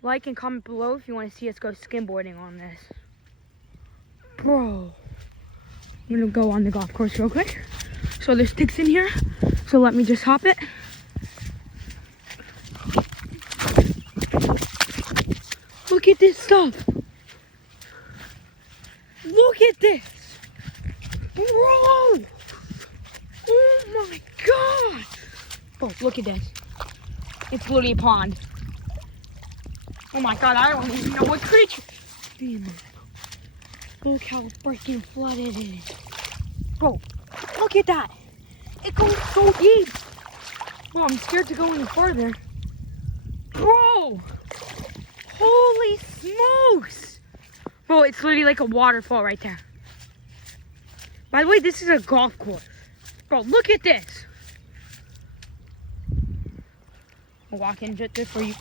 Like and comment below if you want to see us go skimboarding on this. Bro. I'm gonna go on the golf course real quick. So there's sticks in here. So let me just hop it. Look at this stuff. Look at this. Bro. Oh my God. Bro, look at this. It's literally a pond. Oh my God, I don't even know what creature. Look how freaking flooded it is. Bro, look at that. It goes so deep. Bro, I'm scared to go any further. Bro, holy smokes. Bro, it's literally like a waterfall right there. By the way, this is a golf course. Bro, look at this. I'll walk in just for you.